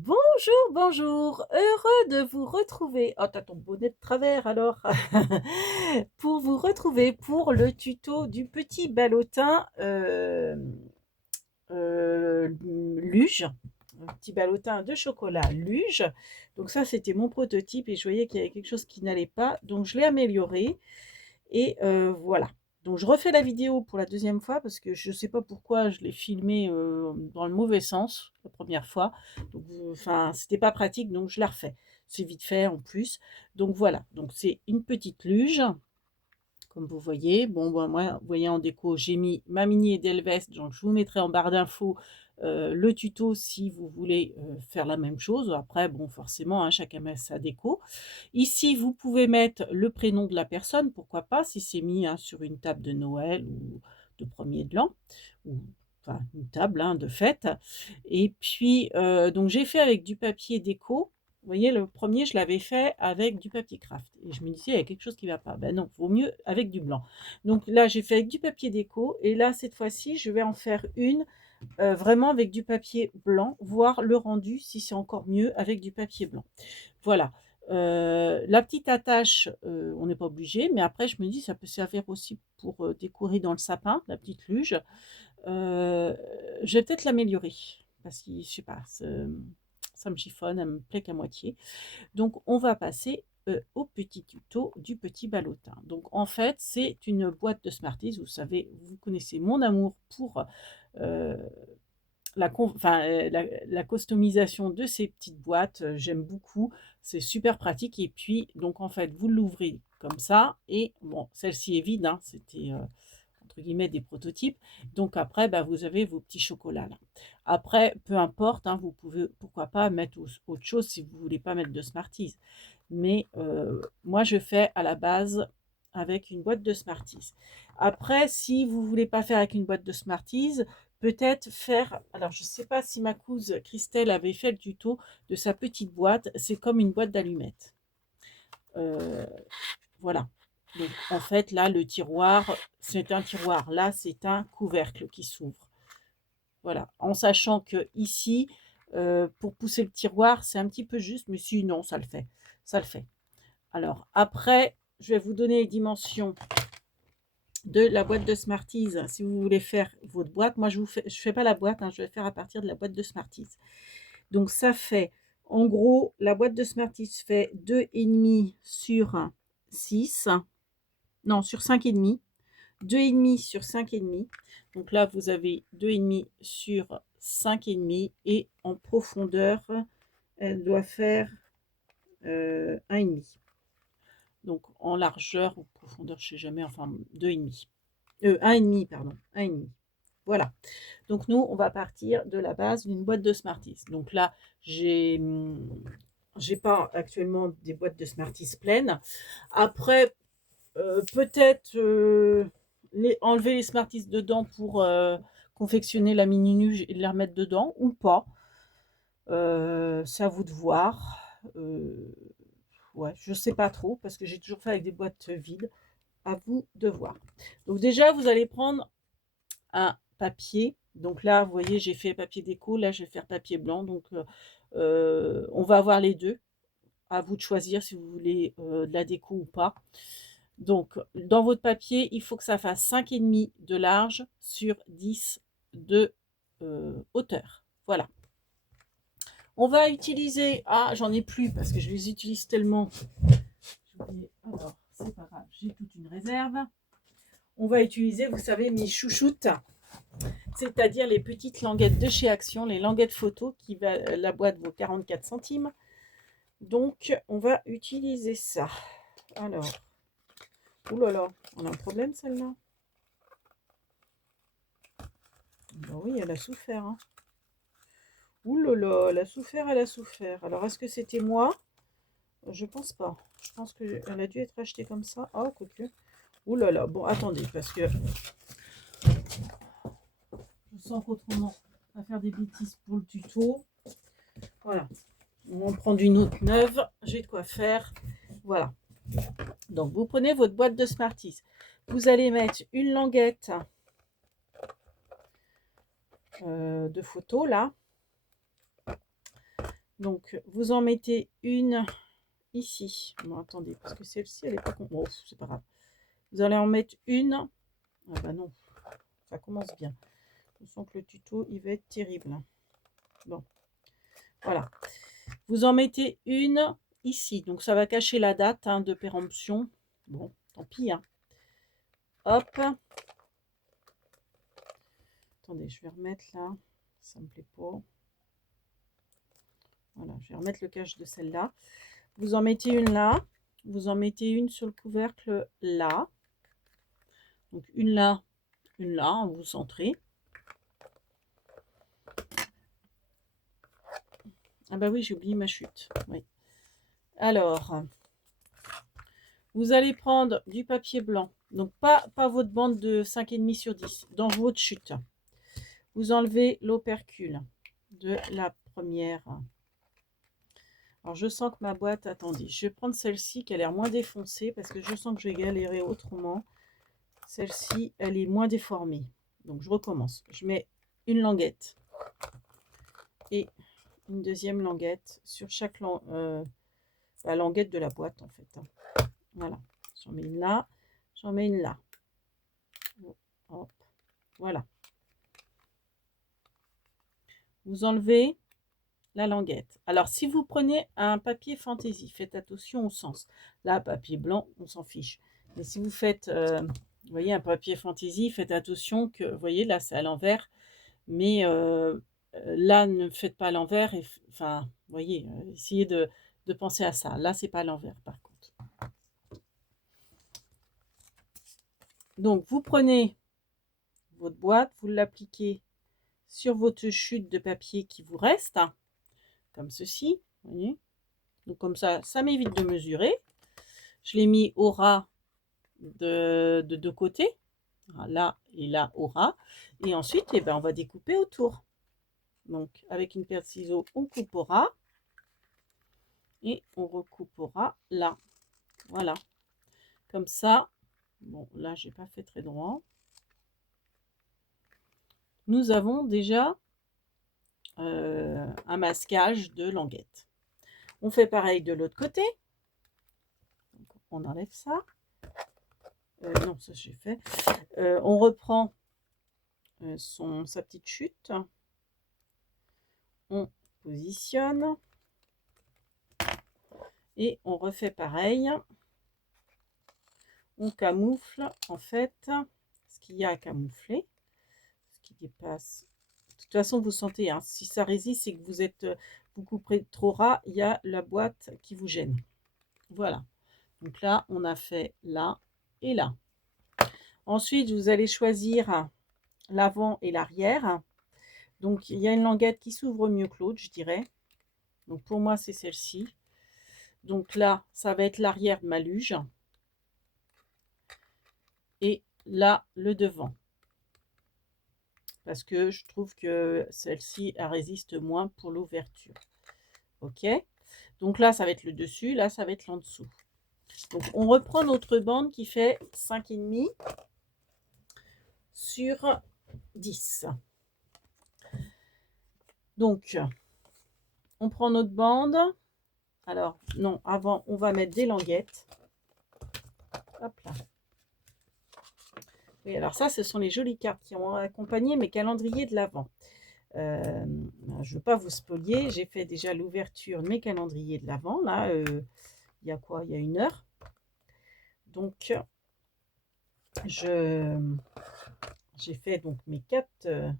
Bonjour, bonjour, heureux de vous retrouver. Oh, t'as ton bonnet de travers alors. Pour vous retrouver pour le tuto du petit ballotin luge, un petit ballotin de chocolat luge. Donc ça, c'était mon prototype et je voyais qu'il y avait quelque chose qui n'allait pas, donc je l'ai amélioré. Et voilà. Donc je refais la vidéo pour la deuxième fois parce que je ne sais pas pourquoi je l'ai filmé dans le mauvais sens la première fois. Donc, enfin, c'était pas pratique, donc je la refais. C'est vite fait en plus. Donc voilà. Donc c'est une petite luge, comme vous voyez. Bon, ben, moi, vous voyez en déco, j'ai mis ma mini Edelweiss. Donc je vous mettrai en barre d'infos le tuto si vous voulez faire la même chose. Après, bon, forcément, hein, chacun met sa déco. Ici, vous pouvez mettre le prénom de la personne, pourquoi pas, si c'est mis hein, sur une table de Noël ou de premier de l'an, ou enfin une table hein, de fête. Et puis, donc j'ai fait avec du papier déco. Vous voyez, le premier, je l'avais fait avec du papier craft. Et je me disais, il y a quelque chose qui ne va pas. Ben non, vaut mieux avec du blanc. Donc là, j'ai fait avec du papier déco. Et là, cette fois-ci, je vais en faire une vraiment avec du papier blanc, voir le rendu, si c'est encore mieux avec du papier blanc. Voilà. La petite attache, on n'est pas obligé, mais après je me dis ça peut servir aussi pour décorer dans le sapin, la petite luge. Je vais peut-être l'améliorer parce que je sais pas, ça me chiffonne, elle me plaît qu'à moitié. Donc on va passer au petit tuto du petit ballotin. Donc en fait c'est une boîte de Smarties, vous savez, vous connaissez mon amour pour euh, la customisation de ces petites boîtes, j'aime beaucoup, c'est super pratique. Et puis, donc en fait, vous l'ouvrez comme ça, et bon, celle-ci est vide, hein, c'était entre guillemets des prototypes. Donc après, bah, vous avez vos petits chocolats là. Après, peu importe, hein, vous pouvez pourquoi pas mettre autre chose si vous voulez pas mettre de Smarties. Mais moi, je fais à la base avec une boîte de Smarties. Après, si vous voulez pas faire avec une boîte de Smarties, peut-être faire, alors je ne sais pas si ma cousine Christelle avait fait le tuto de sa petite boîte, c'est comme une boîte d'allumettes. Euh, voilà. Donc en fait là le tiroir, c'est un tiroir, là c'est un couvercle qui s'ouvre. Voilà. En sachant que ici, pour pousser le tiroir, c'est un petit peu juste, mais sinon ça le fait. Ça le fait. Alors après, je vais vous donner les dimensions de la boîte de Smarties si vous voulez faire votre boîte. Moi, je fais pas la boîte, hein, je vais faire à partir de la boîte de Smarties. Donc, ça fait, en gros, la boîte de Smarties fait 2,5 sur 6, non, sur 5,5. 2,5 sur 5,5. Donc là, vous avez 2,5 sur 5,5 et en profondeur, elle doit faire 1,5. Donc en largeur ou profondeur, je ne sais jamais, enfin 2,5. 1,5, pardon, 1,5. Voilà. Donc nous, on va partir de la base d'une boîte de Smarties. Donc là, j'ai pas actuellement des boîtes de Smarties pleines. Après, peut-être enlever les Smarties dedans pour confectionner la mini nuge et les remettre dedans ou pas. C'est à vous de voir. Ouais, je sais pas trop parce que j'ai toujours fait avec des boîtes vides. À vous de voir. Donc déjà, vous allez prendre un papier. Donc là, vous voyez, j'ai fait papier déco. Là, je vais faire papier blanc. Donc, on va avoir les deux. À vous de choisir si vous voulez de la déco ou pas. Donc, dans votre papier, il faut que ça fasse 5,5 de large sur 10 de hauteur. Voilà. On va utiliser... Ah, j'en ai plus parce que je les utilise tellement. Alors, c'est pas grave, j'ai toute une réserve. On va utiliser, vous savez, mes chouchoutes, c'est-à-dire les petites languettes de chez Action, les languettes photo, la boîte vaut 44 centimes. Donc, on va utiliser ça. Alors, oulala, on a un problème celle-là. Ben oui, elle a souffert. Hein. Oulala, elle a souffert, elle a souffert. Alors, est-ce que c'était moi? Je pense pas. Je pense qu'elle a dû être achetée comme ça. Oh, quoique. Oulala, bon, attendez, parce que je sens qu'autrement, on va faire des bêtises pour le tuto. Voilà. On va en prendre une autre neuve. J'ai de quoi faire. Voilà. Donc, vous prenez votre boîte de Smarties. Vous allez mettre une languette de photo, là. Donc, vous en mettez une ici. Bon, attendez, parce que celle-ci, elle n'est pas... Bon, c'est pas grave. Vous allez en mettre une. Ah bah non, ça commence bien. Je sens que le tuto, il va être terrible. Bon, voilà. Vous en mettez une ici. Donc, ça va cacher la date hein, de péremption. Bon, tant pis. Hein. Hop. Attendez, je vais remettre là. Ça me plaît pas. Voilà, je vais remettre le cache de celle-là. Vous en mettez une là. Vous en mettez une sur le couvercle là. Donc, une là, vous centrez. Ah bah oui, j'ai oublié ma chute. Oui. Alors, vous allez prendre du papier blanc. Donc, pas votre bande de 5,5 sur 10. Dans votre chute. Vous enlevez l'opercule de la première. Alors, je sens que ma boîte... Attendez, je vais prendre celle-ci qui a l'air moins défoncée parce que je sens que je vais galérer autrement. Celle-ci, elle est moins déformée. Donc, je recommence. Je mets une languette et une deuxième languette sur chaque la languette de la boîte, en fait. Voilà. J'en mets une là. J'en mets une là. Hop. Voilà. Vous enlevez la languette. Alors, si vous prenez un papier fantaisie, faites attention au sens. Là, papier blanc, on s'en fiche. Mais si vous faites, vous voyez, un papier fantaisie, faites attention que, vous voyez, là, c'est à l'envers. Mais là, ne faites pas à l'envers. Enfin, vous voyez, essayez de penser à ça. Là, c'est pas à l'envers, par contre. Donc, vous prenez votre boîte, vous l'appliquez sur votre chute de papier qui vous reste, comme ceci. Vous voyez. Donc, comme ça m'évite de mesurer. Je l'ai mis au ras de deux côtés, là et là au ras. Et ensuite, eh ben, on va découper autour. Donc, avec une paire de ciseaux, on coupe au ras et on recoupe au ras là. Voilà. Comme ça, bon, là, j'ai pas fait très droit. Nous avons déjà un masquage de languette. On fait pareil de l'autre côté. Donc, on enlève ça. Non, ça j'ai fait. On reprend sa petite chute. On positionne. Et on refait pareil. On camoufle en fait ce qu'il y a à camoufler. Ce qui dépasse. De toute façon, vous sentez, hein, si ça résiste et que vous couperez trop ras, il y a la boîte qui vous gêne. Voilà. Donc là, on a fait là et là. Ensuite, vous allez choisir l'avant et l'arrière. Donc, il y a une languette qui s'ouvre mieux que l'autre, je dirais. Donc, pour moi, c'est celle-ci. Donc là, ça va être l'arrière de ma luge. Et là, le devant. Parce que je trouve que celle-ci, elle résiste moins pour l'ouverture. OK. Donc là, ça va être le dessus. Là, ça va être l'en dessous. Donc, on reprend notre bande qui fait 5,5 sur 10. Donc, on prend notre bande. Alors, non, avant, on va mettre des languettes. Hop là. Oui, alors ça, ce sont les jolies cartes qui ont accompagné mes calendriers de l'Avent. Je ne veux pas vous spolier. J'ai fait déjà l'ouverture de mes calendriers de l'Avent. Là, il y a quoi? Il y a 1 heure. Donc, j'ai fait donc mes 4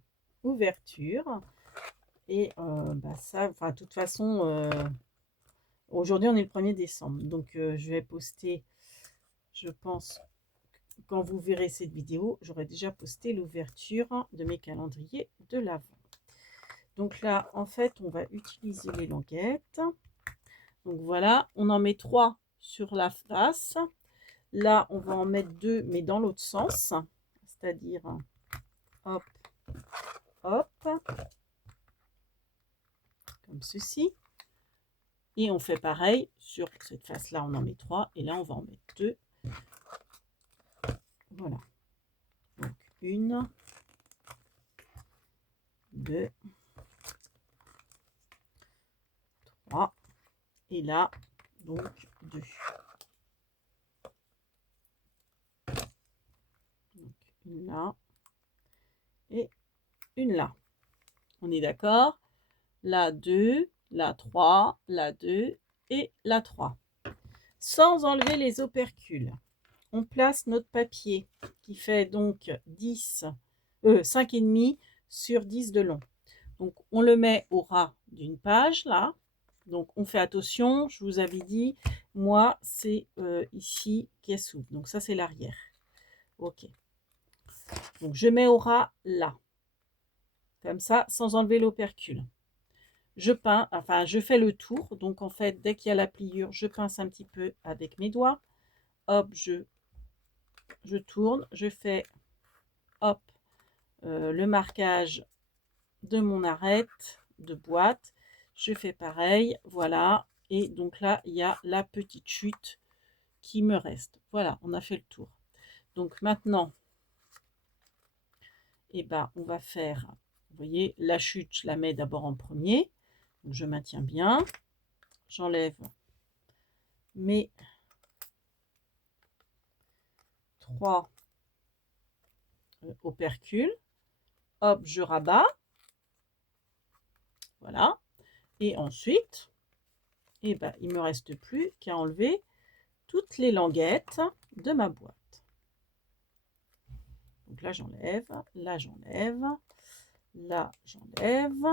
ouvertures. Et bah ça, enfin, de toute façon, aujourd'hui, on est le 1er décembre. Donc, je vais poster, je pense, quand vous verrez cette vidéo, j'aurai déjà posté l'ouverture de mes calendriers de l'Avent. Donc là, en fait, on va utiliser les languettes. Donc voilà, on en met 3 sur la face. Là, on va en mettre 2, mais dans l'autre sens. C'est-à-dire, hop, hop, comme ceci. Et on fait pareil sur cette face-là, on en met 3. Et là, on va en mettre 2. Voilà. Donc, 1, 2, et là, donc 2. Donc, une là et une là. On est d'accord? Là 2, là 3, là 2 et là 3. Sans enlever les opercules, on place notre papier qui fait donc 5,5 sur 10 de long. Donc on le met au ras d'une page là. Donc on fait attention, je vous avais dit, moi c'est ici qui s'ouvre. Donc ça c'est l'arrière. Ok. Donc je mets au ras là. Comme ça, sans enlever l'opercule. Je peins, enfin je fais le tour. Donc en fait, dès qu'il y a la pliure, je pince un petit peu avec mes doigts. Hop, je tourne, je fais hop le marquage de mon arête de boîte. Je fais pareil, voilà. Et donc là, il y a la petite chute qui me reste. Voilà, on a fait le tour. Donc maintenant, eh ben, on va faire, vous voyez, la chute, je la mets d'abord en premier. Donc je maintiens bien. J'enlève mes 3 opercules. Hop, je rabats. Voilà. Et ensuite, eh ben, il ne me reste plus qu'à enlever toutes les languettes de ma boîte. Donc là, j'enlève, là, j'enlève, là, j'enlève.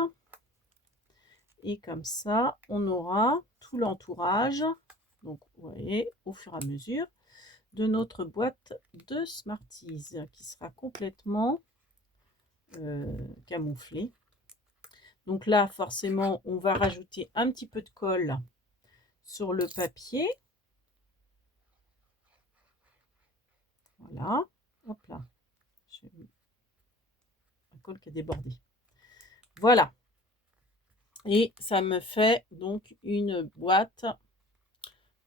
Et comme ça, on aura tout l'entourage, donc vous voyez, au fur et à mesure, de notre boîte de Smarties qui sera complètement camouflée. Donc là, forcément, on va rajouter un petit peu de colle sur le papier. Voilà, hop là. J'ai mis la colle qui a débordé. Voilà. Et ça me fait donc une boîte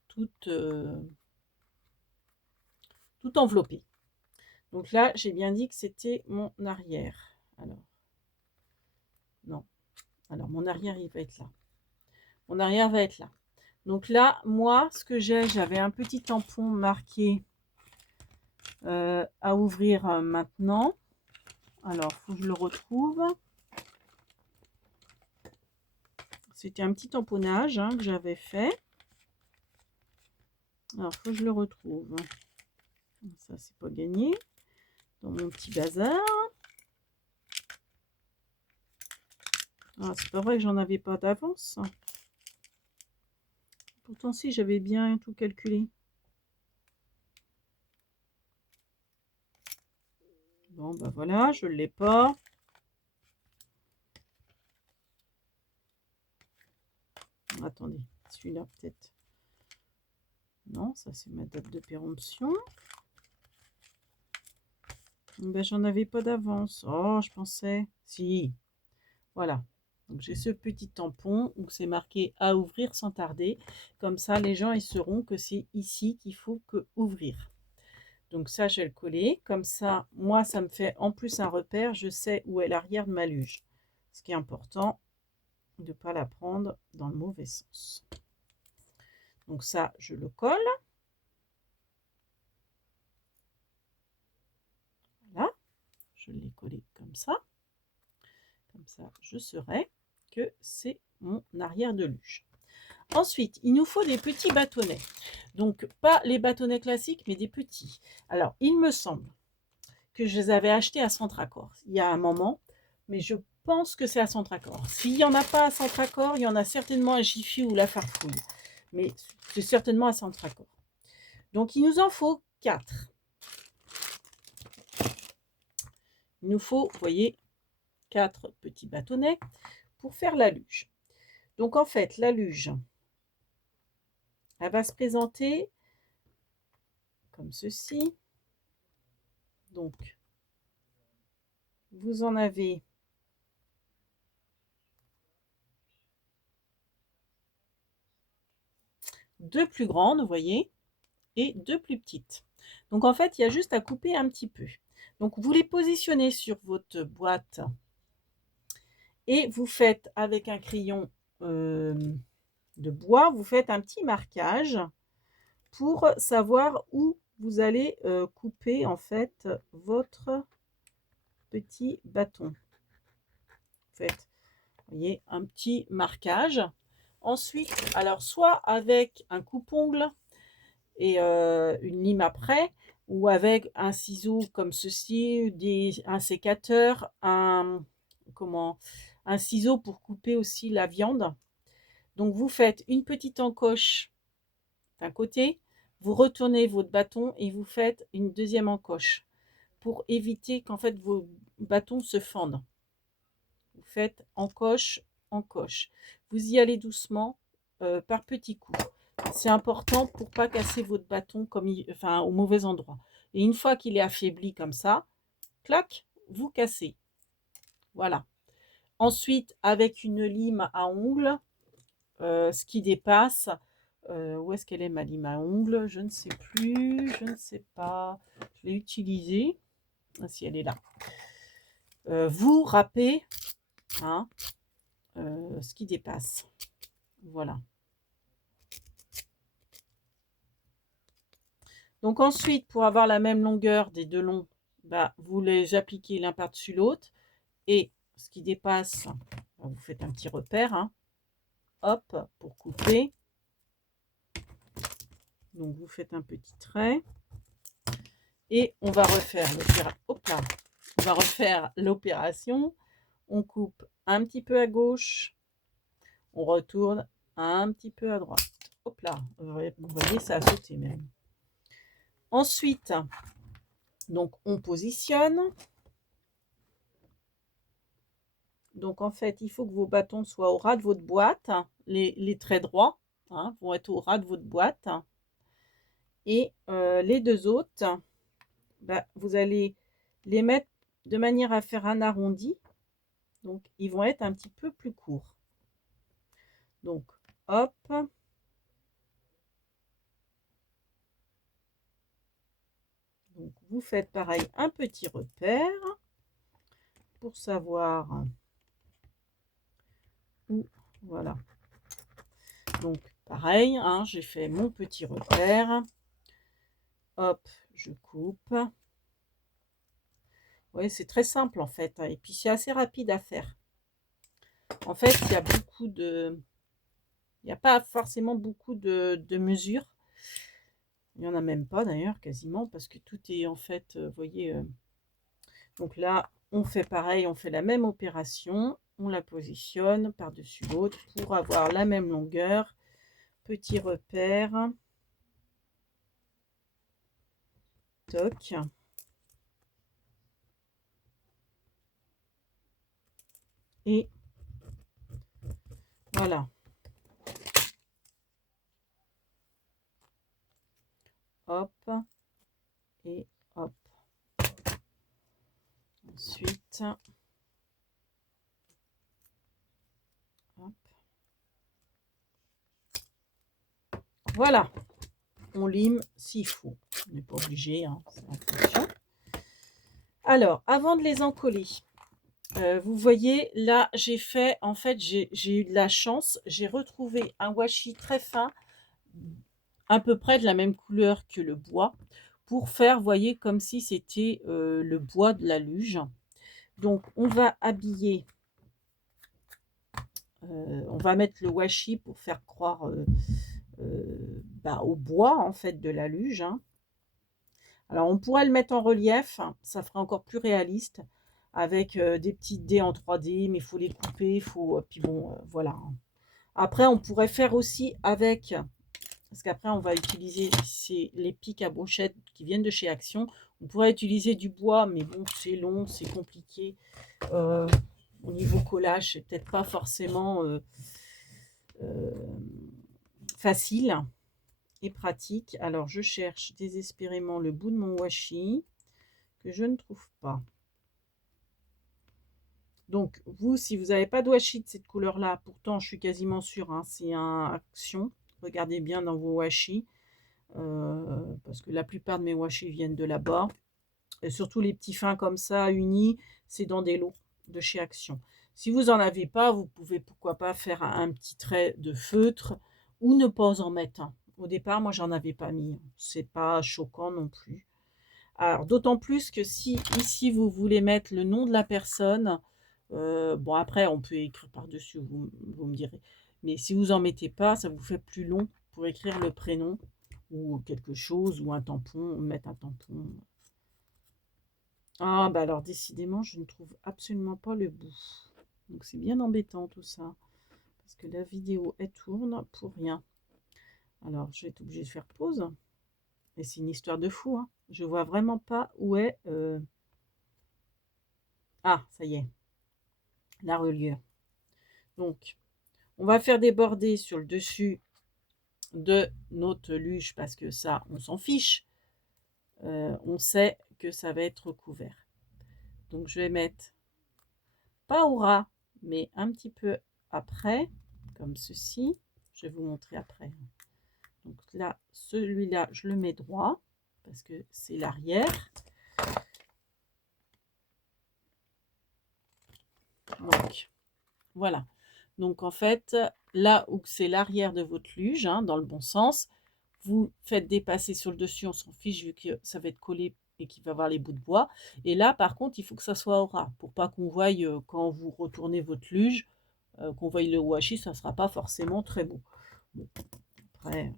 toute enveloppée. Donc là, j'ai bien dit que c'était mon arrière. Alors, non. Alors, mon arrière, il va être là. Mon arrière va être là. Donc là, moi, ce que j'avais un petit tampon marqué à ouvrir maintenant. Alors, il faut que je le retrouve. C'était un petit tamponnage que j'avais fait. Alors, il faut que je le retrouve. Ça, c'est pas gagné. Dans mon petit bazar. Ah, c'est pas vrai que j'en avais pas d'avance. Pourtant, si, j'avais bien tout calculé. Bon, bah voilà, je ne l'ai pas. Attendez, celui-là peut-être. Non, ça c'est ma date de péremption. Ben, j'en avais pas d'avance. Oh, je pensais. Si. Voilà. Donc j'ai ce petit tampon où c'est marqué à ouvrir sans tarder. Comme ça, les gens ils sauront que c'est ici qu'il faut que ouvrir. Donc ça, je vais le coller. Comme ça, moi, ça me fait en plus un repère. Je sais où est l'arrière de ma luge. Ce qui est important, de ne pas la prendre dans le mauvais sens. Donc ça, je le colle. Voilà. Je l'ai collé comme ça. Comme ça, je saurai que c'est mon arrière de luge. Ensuite, il nous faut des petits bâtonnets. Donc, pas les bâtonnets classiques, mais des petits. Alors, il me semble que je les avais achetés à Centracor il y a un moment, mais je pense que c'est à Centracor. S'il n'y en a pas à Centracor, il y en a certainement à Jiffy ou La Farfouille. Mais c'est certainement à Centracor. Donc, il nous en faut 4. Il nous faut, vous voyez, 4 petits bâtonnets pour faire la luge. Donc, en fait, la luge, elle va se présenter comme ceci. Donc, vous en avez deux plus grandes, vous voyez, et deux plus petites. Donc, en fait, il y a juste à couper un petit peu. Donc, vous les positionnez sur votre boîte et vous faites avec un crayon de bois, vous faites un petit marquage pour savoir où vous allez couper en fait votre petit bâton. Vous faites, vous voyez, un petit marquage. Ensuite, alors soit avec un coupe-ongle et une lime après, ou avec un ciseau comme ceci, un sécateur, un ciseau pour couper aussi la viande. Donc vous faites une petite encoche d'un côté, vous retournez votre bâton et vous faites une deuxième encoche pour éviter qu'en fait vos bâtons se fendent. Vous faites encoche, encoche. Vous y allez doucement par petits coups. C'est important pour pas casser votre bâton au mauvais endroit. Et une fois qu'il est affaibli comme ça, clac, vous cassez. Voilà. Ensuite, avec une lime à ongles, ce qui dépasse, où est-ce qu'elle est ma lime à ongles? Je ne sais plus, je ne sais pas. Je l'ai utilisée. Ah, si, elle est là. Vous râpez hein, ce qui dépasse. Voilà. Donc ensuite, pour avoir la même longueur des deux longs, bah, vous les appliquez l'un par-dessus l'autre. Et ce qui dépasse, bah, vous faites un petit repère. Hein. Hop, pour couper. Donc vous faites un petit trait. Et on va refaire l'opération. On coupe un petit peu à gauche. On retourne un petit peu à droite. Hop là, vous voyez, ça a sauté même. Ensuite, donc on positionne. Donc en fait, il faut que vos bâtons soient au ras de votre boîte. Les traits droits hein, vont être au ras de votre boîte. Et les deux autres, bah, vous allez les mettre de manière à faire un arrondi. Donc ils vont être un petit peu plus courts. Donc hop. Donc vous faites pareil un petit repère pour savoir où. Voilà. Donc pareil, hein, j'ai fait mon petit repère. Hop, je coupe. Oui, c'est très simple en fait. Et puis c'est assez rapide à faire. En fait, il y a beaucoup de... Il n'y a pas forcément beaucoup de mesures. Il n'y en a même pas d'ailleurs, quasiment, parce que tout est en fait, vous voyez... Donc là, on fait pareil, on fait la même opération. On la positionne par-dessus l'autre pour avoir la même longueur. Petit repère. Toc. Et voilà. Hop. Et hop. Ensuite, hop. Voilà. On lime s'il faut. On n'est pas obligé, hein, c'est en fonction. Alors, avant de les encoller, vous voyez, là, j'ai fait, en fait, j'ai eu de la chance. J'ai retrouvé un washi très fin, à peu près de la même couleur que le bois, pour faire, vous voyez, comme si c'était le bois de la luge. Donc, on va habiller, on va mettre le washi pour faire croire au bois, en fait, de la luge. Hein. Alors, on pourrait le mettre en relief, hein, ça ferait encore plus réaliste, avec des petites dés en 3D, mais il faut les couper, il faut... puis bon, voilà. Hein. Après, on pourrait faire aussi avec, parce qu'après, on va utiliser les pics à brochette qui viennent de chez Action. On pourrait utiliser du bois, mais bon, c'est long, c'est compliqué. Au niveau collage, c'est peut-être pas forcément facile et pratique. Alors, je cherche désespérément le bout de mon washi que je ne trouve pas. Donc, vous, si vous n'avez pas de washi de cette couleur-là, pourtant, je suis quasiment sûre, hein, c'est un Action. Regardez bien dans vos washi, parce que la plupart de mes washi viennent de là-bas. Et surtout les petits fins comme ça, unis, c'est dans des lots de chez Action. Si vous n'en avez pas, vous pouvez pourquoi pas faire un petit trait de feutre ou ne pas en mettre un. Au départ, moi, j'en avais pas mis. C'est pas choquant non plus. Alors, d'autant plus que si ici, vous voulez mettre le nom de la personne, bon, après, on peut écrire par-dessus, vous me direz. Mais si vous en mettez pas, ça vous fait plus long pour écrire le prénom ou quelque chose, ou un tampon, mettre un tampon. Ah, bah alors, décidément, je ne trouve absolument pas le bout. Donc, c'est bien embêtant tout ça. Parce que la vidéo, elle tourne pour rien. Alors, je vais être obligée de faire pause. Et c'est une histoire de fou, hein. Je vois vraiment pas où est... Ah, ça y est, la reliure. Donc, on va faire déborder sur le dessus de notre luge parce que ça, on s'en fiche. On sait que ça va être recouvert. Donc, je vais mettre, pas au ras, mais un petit peu après, comme ceci. Je vais vous montrer après. Donc là, celui-là, je le mets droit parce que c'est l'arrière. Donc, voilà. Donc, en fait, là où c'est l'arrière de votre luge, hein, dans le bon sens, vous faites dépasser sur le dessus, on s'en fiche vu que ça va être collé et qu'il va avoir les bouts de bois. Et là, par contre, il faut que ça soit au ras pour pas qu'on voie quand vous retournez votre luge, qu'on voie le washi, ça ne sera pas forcément très beau. Bon, après,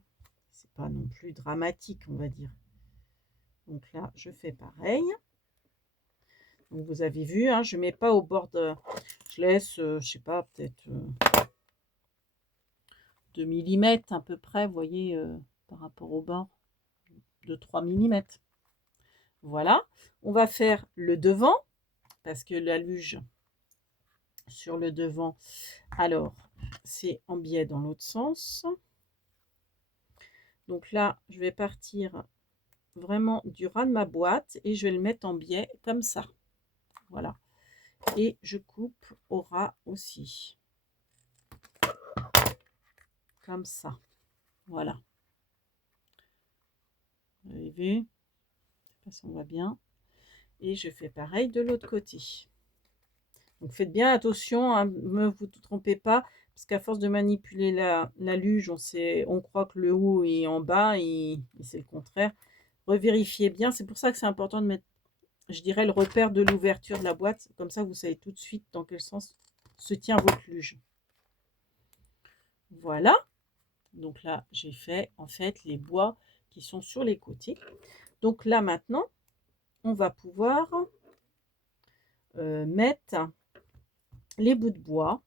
c'est pas non plus dramatique, on va dire. Donc là, je fais pareil. Donc vous avez vu, hein, je ne mets pas au bord de... Je laisse, je sais pas, peut-être 2 mm à peu près, vous voyez, par rapport au bord, de 3 mm. Voilà. On va faire le devant, parce que la luge sur le devant, alors, c'est en biais dans l'autre sens. Donc là, je vais partir vraiment du ras de ma boîte et je vais le mettre en biais comme ça. Voilà. Et je coupe au ras aussi. Comme ça. Voilà. Vous avez vu? Je sais pas si on voit bien. Et je fais pareil de l'autre côté. Donc faites bien attention, hein, ne vous trompez pas, parce qu'à force de manipuler la luge, on croit que le haut est en bas et c'est le contraire. Revérifiez bien, c'est pour ça que c'est important de mettre, je dirais, le repère de l'ouverture de la boîte. Comme ça, vous savez tout de suite dans quel sens se tient votre luge. Voilà. Donc là, j'ai fait en fait les bois qui sont sur les côtés. Donc là, maintenant, on va pouvoir mettre les bouts de bois.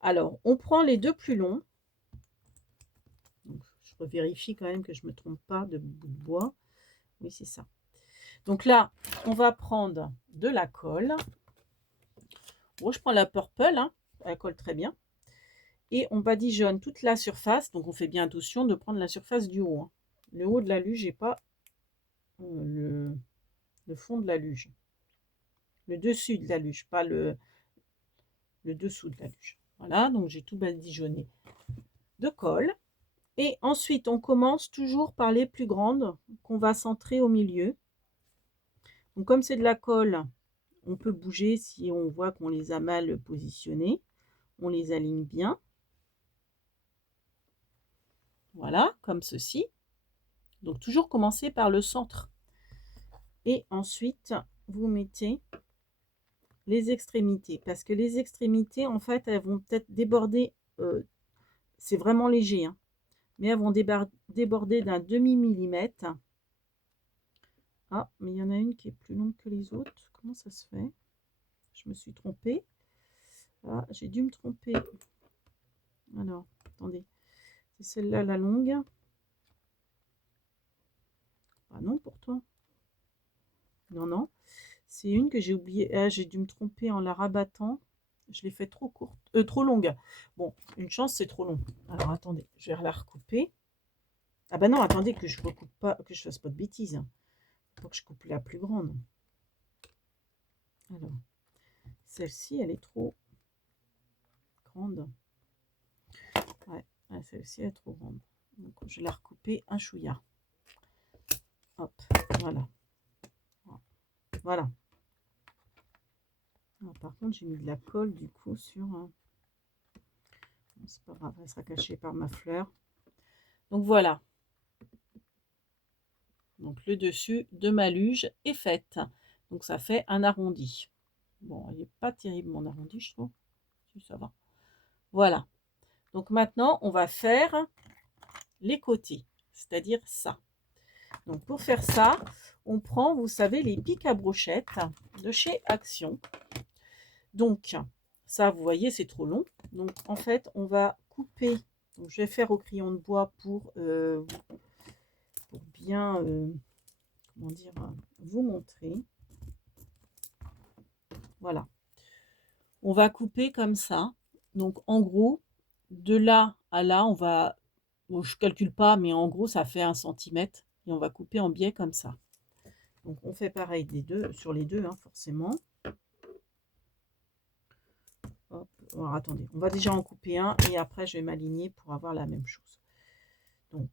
Alors, on prend les deux plus longs. Donc, je revérifie quand même que je ne me trompe pas de bout de bois. Oui, c'est ça. Donc là, on va prendre de la colle. Bon, je prends la purple, hein, elle colle très bien. Et on badigeonne toute la surface. Donc, on fait bien attention de prendre la surface du haut, hein. Le haut de la luge et pas le fond de la luge. Le dessus de la luge, pas le dessous de la luge. Voilà, donc j'ai tout badigeonné de colle. Et ensuite, on commence toujours par les plus grandes qu'on va centrer au milieu. Donc, comme c'est de la colle, on peut bouger si on voit qu'on les a mal positionnées. On les aligne bien. Voilà, comme ceci. Donc, toujours commencer par le centre. Et ensuite, vous mettez les extrémités. Parce que les extrémités, en fait, elles vont peut-être déborder. C'est vraiment léger, hein, mais elles vont déborder d'un demi-millimètre. Ah, mais il y en a une qui est plus longue que les autres. Comment ça se fait? Je me suis trompée. Ah, j'ai dû me tromper. Alors, attendez. C'est celle-là la longue. Ah non, pourtant. Non, non. C'est une que j'ai oublié. Ah, j'ai dû me tromper en la rabattant. Je l'ai fait trop courte. Trop longue. Bon, une chance, c'est trop long. Alors, attendez. Je vais la recouper. Ah bah non, attendez que je recoupe pas, que je fasse pas de bêtises. Faut que je coupe la plus grande. Alors, celle-ci, elle est trop grande. Ouais, celle-ci, elle est trop grande. Donc, je vais la recouper un chouïa. Hop, voilà. Voilà. Alors, par contre, j'ai mis de la colle du coup sur... c'est pas grave, elle sera cachée par ma fleur. Donc voilà. Donc le dessus de ma luge est faite. Donc ça fait un arrondi. Bon, il n'est pas terrible mon arrondi, je trouve. Si, ça va. Voilà. Donc maintenant, on va faire les côtés, c'est-à-dire ça. Donc pour faire ça, on prend, vous savez, les pics à brochettes de chez Action. Donc ça, vous voyez, c'est trop long. Donc en fait, on va couper. Donc, je vais faire au crayon de bois pour bien, comment dire, vous montrer. Voilà. On va couper comme ça. Donc en gros, de là à là, on va, bon, je calcule pas, mais en gros, ça fait 1 centimètre. Et on va couper en biais comme ça. Donc on fait pareil des deux, sur les deux, hein, forcément. Hop. Alors, attendez, on va déjà en couper un et après je vais m'aligner pour avoir la même chose. Donc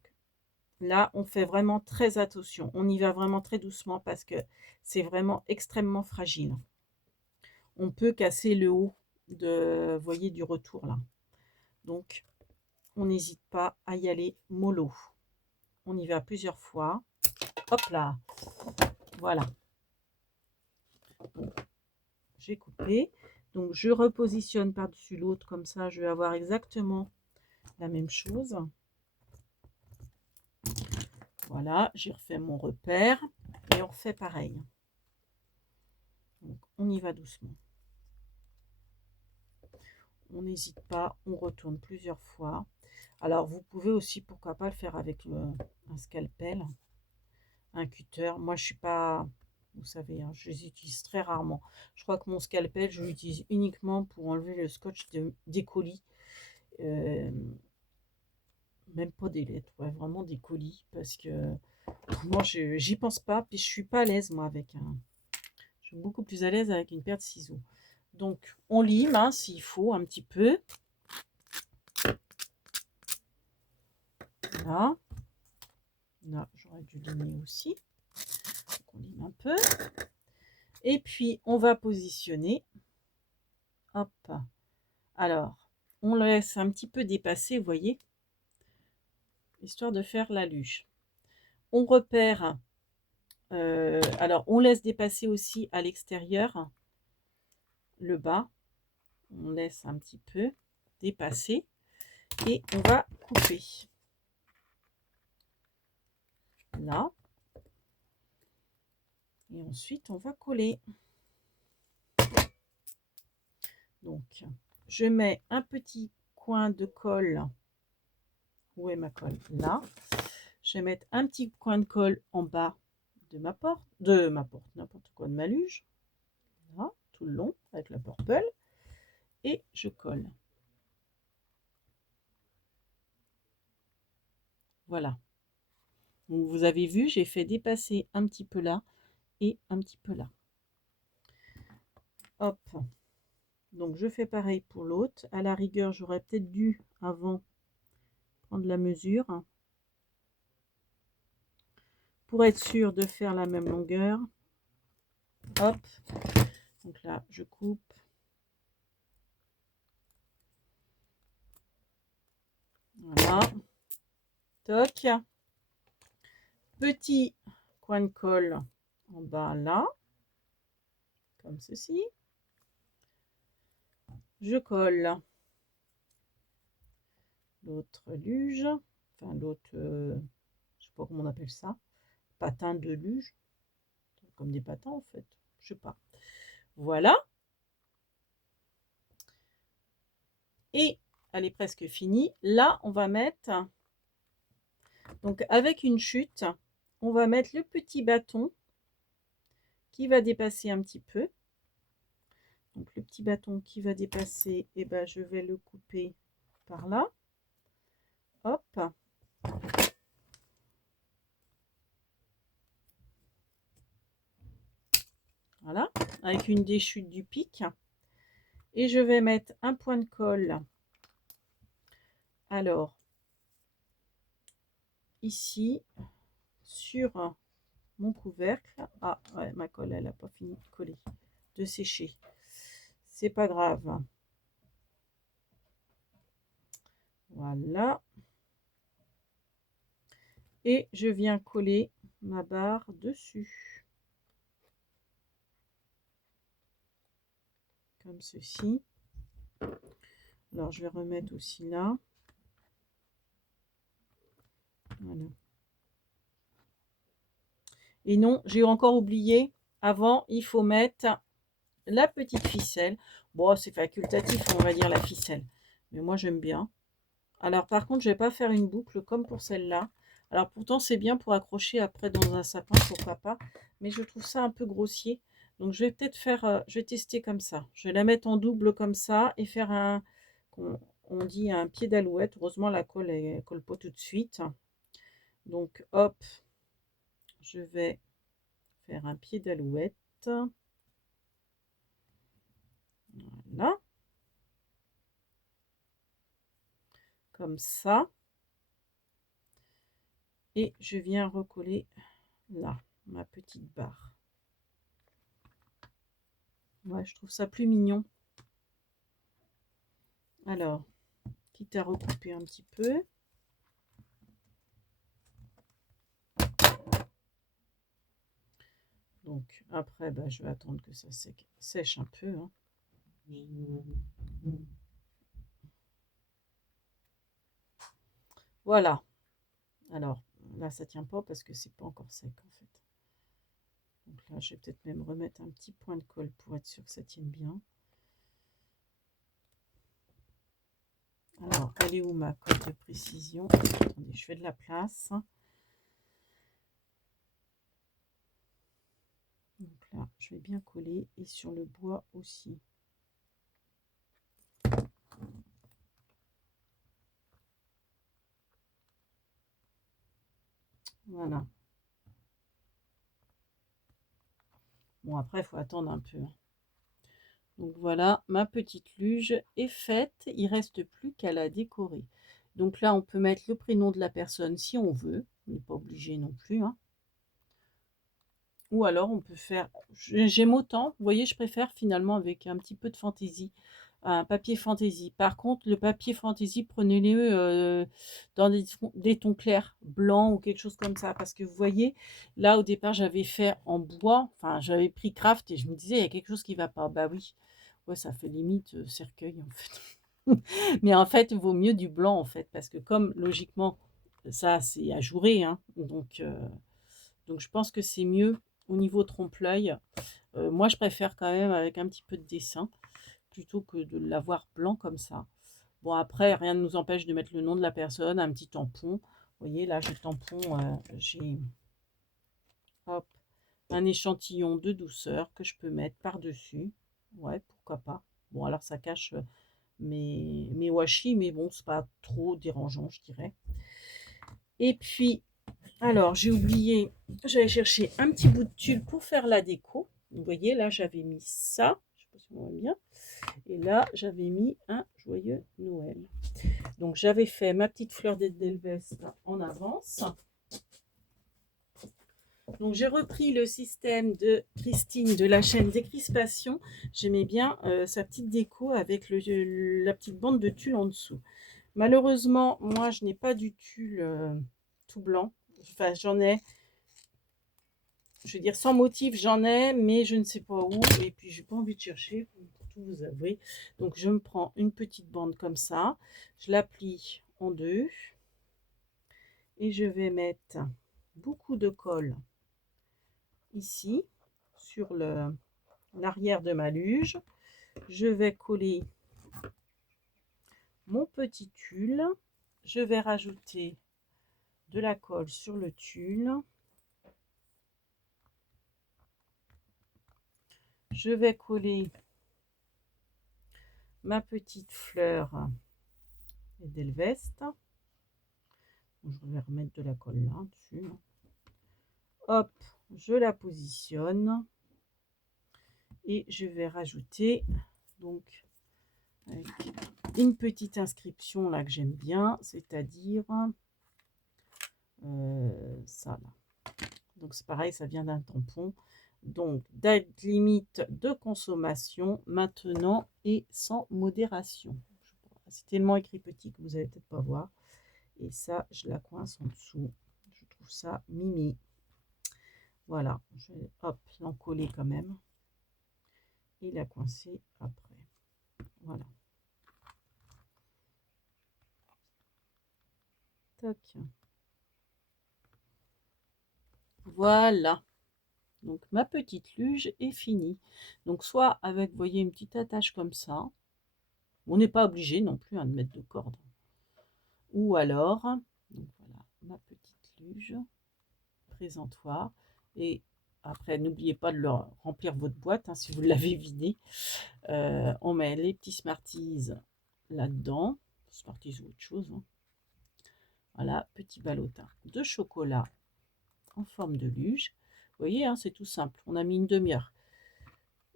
là, on fait vraiment très attention. On y va vraiment très doucement parce que c'est vraiment extrêmement fragile. On peut casser le haut de, vous voyez, du retour là. Donc on n'hésite pas à y aller mollo. On y va plusieurs fois. Hop là. Voilà. J'ai coupé. Donc je repositionne par-dessus l'autre comme ça, je vais avoir exactement la même chose. Voilà, j'ai refait mon repère et on refait pareil. Donc on y va doucement. On n'hésite pas, on retourne plusieurs fois. Alors vous pouvez aussi, pourquoi pas, le faire avec un scalpel, un cutter. Moi je suis pas, vous savez, hein, je les utilise très rarement. Je crois que mon scalpel, je l'utilise uniquement pour enlever le scotch des colis. Même pas des lettres, ouais, vraiment des colis, parce que moi j'y pense pas, puis je suis pas à l'aise moi avec un. Je suis beaucoup plus à l'aise avec une paire de ciseaux. Donc on lime, hein, s'il faut un petit peu. Là, là j'aurais dû limer aussi. Donc on lime un peu. Et puis on va positionner. Hop. Alors, on laisse un petit peu dépasser, vous voyez, histoire de faire la luge. On repère. Alors, on laisse dépasser aussi à l'extérieur le bas. On laisse un petit peu dépasser et on va couper. Là. Et ensuite, on va coller. Donc, je mets un petit coin de colle. Où est ma colle? Là. Je vais mettre un petit coin de colle en bas de ma porte, n'importe quoi, de ma luge. Là, tout le long, avec la purple. Et je colle. Voilà. Donc, vous avez vu, j'ai fait dépasser un petit peu là et un petit peu là. Hop. Donc je fais pareil pour l'autre. À la rigueur, j'aurais peut-être dû avant prendre la mesure pour être sûr de faire la même longueur. Hop. Donc là, je coupe. Voilà. Toc. Petit coin de colle en bas là. Comme ceci. Je colle l'autre luge. Enfin, l'autre, je sais pas comment on appelle ça. Patin de luge. Comme des patins en fait. Je sais pas. Voilà. Et elle est presque finie. Là, on va mettre, donc avec une chute, on va mettre le petit bâton qui va dépasser un petit peu. Donc le petit bâton qui va dépasser, et ben je vais le couper par là. Hop. Voilà, avec une déchute du pic. Et je vais mettre un point de colle. Alors, ici, sur mon couvercle. Ah, ouais, ma colle, elle n'a pas fini de coller, de sécher. C'est pas grave. Voilà. Et je viens coller ma barre dessus. Comme ceci. Alors, je vais remettre aussi là. Voilà. Et non, j'ai encore oublié. Avant, il faut mettre la petite ficelle. Bon, c'est facultatif, on va dire la ficelle. Mais moi, j'aime bien. Alors, par contre, je vais pas faire une boucle comme pour celle-là. Alors, pourtant, c'est bien pour accrocher après dans un sapin, pourquoi pas. Mais je trouve ça un peu grossier. Donc, je vais peut-être faire, je vais tester comme ça. Je vais la mettre en double comme ça et faire un, on dit un pied d'alouette. Heureusement, la colle, elle colle pas tout de suite. Donc, hop, je vais faire un pied d'alouette. Voilà. Comme ça. Et je viens recoller là, ma petite barre. Ouais, je trouve ça plus mignon. Alors, quitte à recouper un petit peu. Donc, après, bah, je vais attendre que ça sèche un peu. Hein. Voilà. Alors, là, ça tient pas parce que c'est pas encore sec, en fait. Donc là, je vais peut-être même remettre un petit point de colle pour être sûr que ça tienne bien. Alors, elle est où ma colle de précision? Attendez, je fais de la place. Donc là, je vais bien coller et sur le bois aussi. Voilà. Bon, après, il faut attendre un peu. Donc voilà, ma petite luge est faite. Il ne reste plus qu'à la décorer. Donc là, on peut mettre le prénom de la personne si on veut. On n'est pas obligé non plus. Hein. Ou alors, on peut faire... J'aime autant. Vous voyez, je préfère finalement avec un petit peu de fantaisie. Un papier fantaisie. Par contre, le papier fantaisie, prenez-le dans des tons clairs, blancs ou quelque chose comme ça. Parce que vous voyez, là, au départ, j'avais fait en bois. Enfin, j'avais pris craft et je me disais, il y a quelque chose qui ne va pas. Bah oui. Ouais, ça fait limite cercueil en fait. Mais en fait, il vaut mieux du blanc en fait, parce que comme logiquement, ça c'est ajouré, hein, donc je pense que c'est mieux au niveau trompe-l'œil. Moi, je préfère quand même avec un petit peu de dessin, plutôt que de l'avoir blanc comme ça. Bon, après, rien ne nous empêche de mettre le nom de la personne, un petit tampon. Vous voyez, là, j'ai le tampon, j'ai hop, un échantillon de douceur que je peux mettre par-dessus. Ouais, pourquoi pas. Bon, alors ça cache mes washi, mais bon, c'est pas trop dérangeant, je dirais. Et puis, alors, j'ai oublié, j'allais chercher un petit bout de tulle pour faire la déco. Vous voyez, là, j'avais mis ça. Je sais pas si on voit bien. Et là, j'avais mis un joyeux Noël. Donc, j'avais fait ma petite fleur d'Edelweiss en avance. Donc, j'ai repris le système de Christine de la chaîne Décrispation. J'aimais bien sa petite déco avec la petite bande de tulle en dessous. Malheureusement, moi, je n'ai pas du tulle tout blanc. Enfin, j'en ai, je veux dire, sans motif, j'en ai, mais je ne sais pas où. Et puis, j'ai pas envie de chercher, pour tout vous avouer. Donc, je me prends une petite bande comme ça. Je la plie en deux. Et je vais mettre beaucoup de colle ici, sur l'arrière de ma luge. Je vais coller mon petit tulle. Je vais rajouter de la colle sur le tulle. Je vais coller ma petite fleur d'Edelweiss. Je vais remettre de la colle là dessus. Hop, je la positionne et je vais rajouter donc avec une petite inscription là que j'aime bien, c'est-à-dire ça là. Donc c'est pareil, ça vient d'un tampon. Donc date limite de consommation maintenant et sans modération. C'est tellement écrit petit que vous n'allez peut-être pas voir. Et ça, je la coince en dessous. Je trouve ça mimi. Voilà, je vais hop, l'encoller quand même et la coincer après. Voilà. Tac. Voilà. Donc ma petite luge est finie. Donc soit avec, vous voyez, une petite attache comme ça. On n'est pas obligé non plus, hein, de mettre de corde. Ou alors, donc voilà, ma petite luge, présentoir. Et après, n'oubliez pas de remplir votre boîte, hein, si vous l'avez vidée. On met les petits Smarties là-dedans. Smarties ou autre chose. Hein. Voilà, petit ballotin de chocolat en forme de luge. Vous voyez, hein, c'est tout simple. On a mis une demi-heure.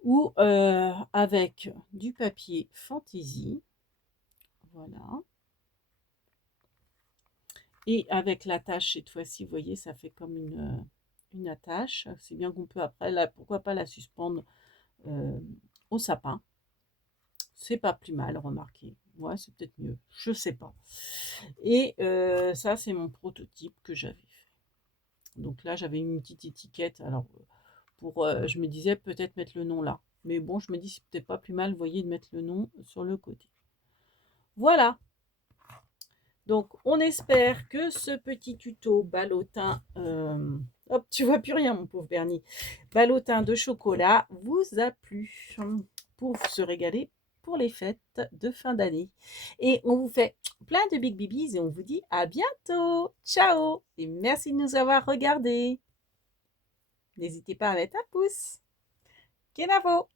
Ou avec du papier fantaisie. Voilà. Et avec l'attache, cette fois-ci, vous voyez, ça fait comme une attache. C'est bien qu'on peut après, là, pourquoi pas la suspendre au sapin. C'est pas plus mal, remarquez. Ouais, c'est peut-être mieux. Je sais pas. Et ça, c'est mon prototype que j'avais fait. Donc là, j'avais une petite étiquette. Alors, je me disais peut-être mettre le nom là. Mais bon, je me dis, c'est peut-être pas plus mal, vous voyez, de mettre le nom sur le côté. Voilà. Donc, on espère que ce petit tuto ballotin, hop, tu vois plus rien, mon pauvre Bernie, ballotin de chocolat vous a plu pour se régaler pour les fêtes de fin d'année. Et on vous fait plein de big bibis et on vous dit à bientôt. Ciao et merci de nous avoir regardés. N'hésitez pas à mettre un pouce. Kenavo!